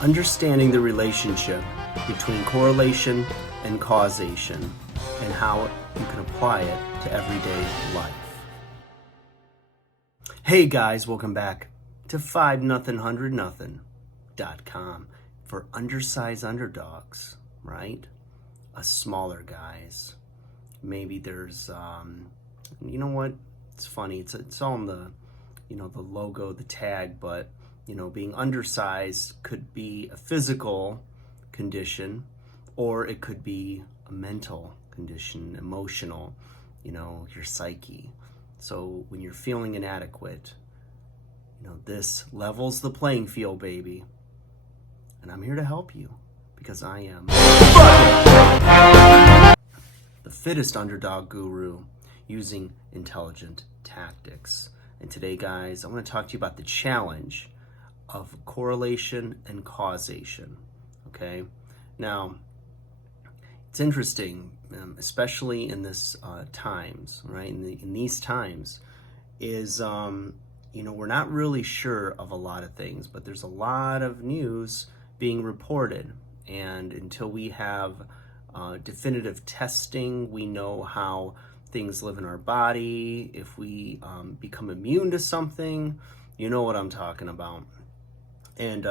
Understanding the relationship between correlation and causation and how you can apply it to everyday life. Hey guys, welcome back to 5-0-100-0.com for undersized underdogs, right? Us smaller guys. Maybe there's, you know what? It's funny. It's all in the, the logo, the tag, but being undersized could be a physical condition, or it could be a mental condition, emotional, your psyche. So when you're feeling inadequate, this levels the playing field, baby. And I'm here to help you because I am the fittest underdog guru using intelligent tactics. And today, guys, I want to talk to you about the challenge of correlation and causation. Okay, now it's interesting, especially in this times, right? In these times, is we're not really sure of a lot of things, but there's a lot of news being reported, and until we have definitive testing, we know how things live in our body. If we become immune to something, you know what I'm talking about. And,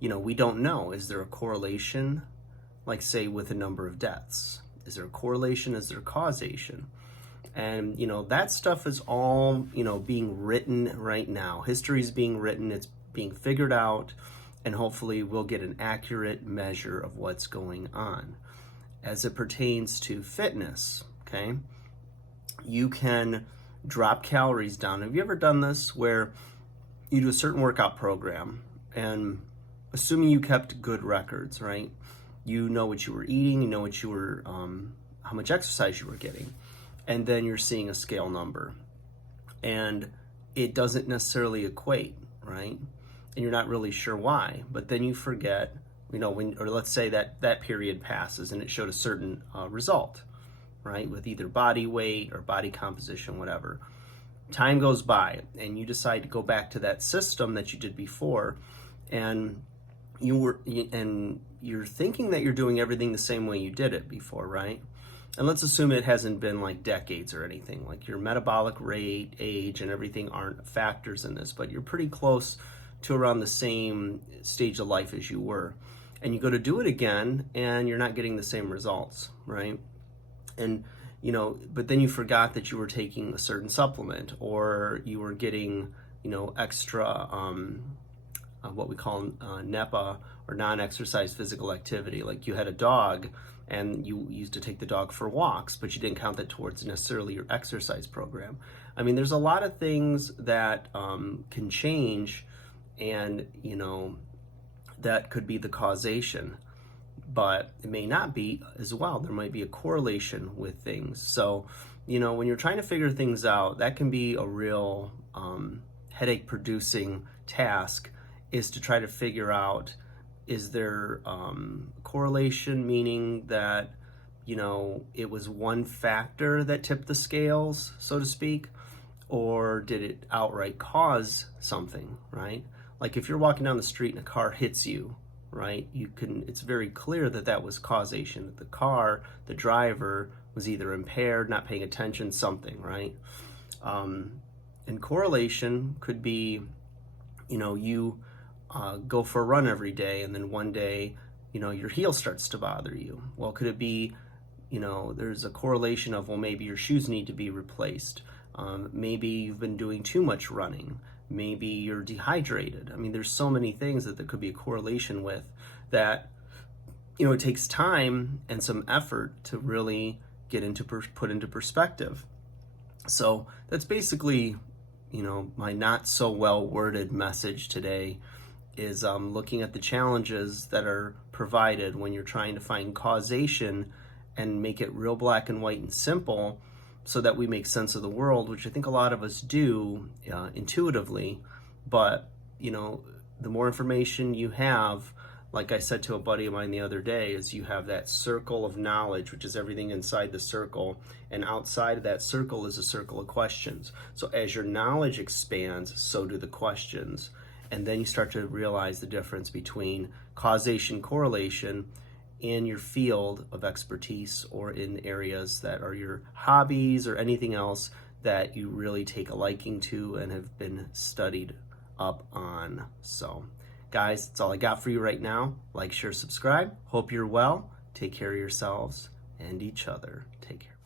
we don't know. Is there a correlation, like say with a number of deaths? Is there a correlation? Is there causation? And, that stuff is all, being written right now. History is being written. It's being figured out. And hopefully we'll get an accurate measure of what's going on. As it pertains to fitness, okay, you can drop calories down. Have you ever done this where you do a certain workout program, and assuming you kept good records, right? You know what you were eating, you know what you were, how much exercise you were getting, and then you're seeing a scale number, and it doesn't necessarily equate, right? And you're not really sure why, but then you forget, or let's say that period passes and it showed a certain result, right? With either body weight or body composition, whatever. Time goes by and you decide to go back to that system that you did before, and you're thinking that you're doing everything the same way you did it before, right? And let's assume it hasn't been like decades or anything, like your metabolic rate, age, and everything aren't factors in this, but you're pretty close to around the same stage of life as you were. And you go to do it again and you're not getting the same results, right? And but then you forgot that you were taking a certain supplement, or you were getting extra what we call NEPA, or non-exercise physical activity. Like you had a dog and you used to take the dog for walks, but you didn't count that towards necessarily your exercise program. I mean, there's a lot of things that can change, and that could be the causation, but it may not be as well. There might be a correlation with things. So when you're trying to figure things out, that can be a real headache producing task, is to try to figure out, is there correlation, meaning that it was one factor that tipped the scales, so to speak, or did it outright cause something, right? Like if you're walking down the street and a car hits you, right, it's very clear that was causation, that the driver was either impaired, not paying attention, something, right? And correlation could be, you go for a run every day, and then one day, your heel starts to bother you. Well, could it be, there's a correlation of, well, maybe your shoes need to be replaced. Maybe you've been doing too much running. Maybe you're dehydrated. I mean, there's so many things that there could be a correlation with that, it takes time and some effort to really put into perspective. So that's basically, my not so well worded message today is looking at the challenges that are provided when you're trying to find causation and make it real black and white and simple, so that we make sense of the world, which I think a lot of us do intuitively. But the more information you have, like I said to a buddy of mine the other day, is you have that circle of knowledge, which is everything inside the circle, and outside of that circle is a circle of questions. So as your knowledge expands, so do the questions. And then you start to realize the difference between causation, correlation in your field of expertise or in areas that are your hobbies or anything else that you really take a liking to and have been studied up on. So, guys, that's all I got for you right now. Like, share, subscribe. Hope you're well. Take care of yourselves and each other. Take care.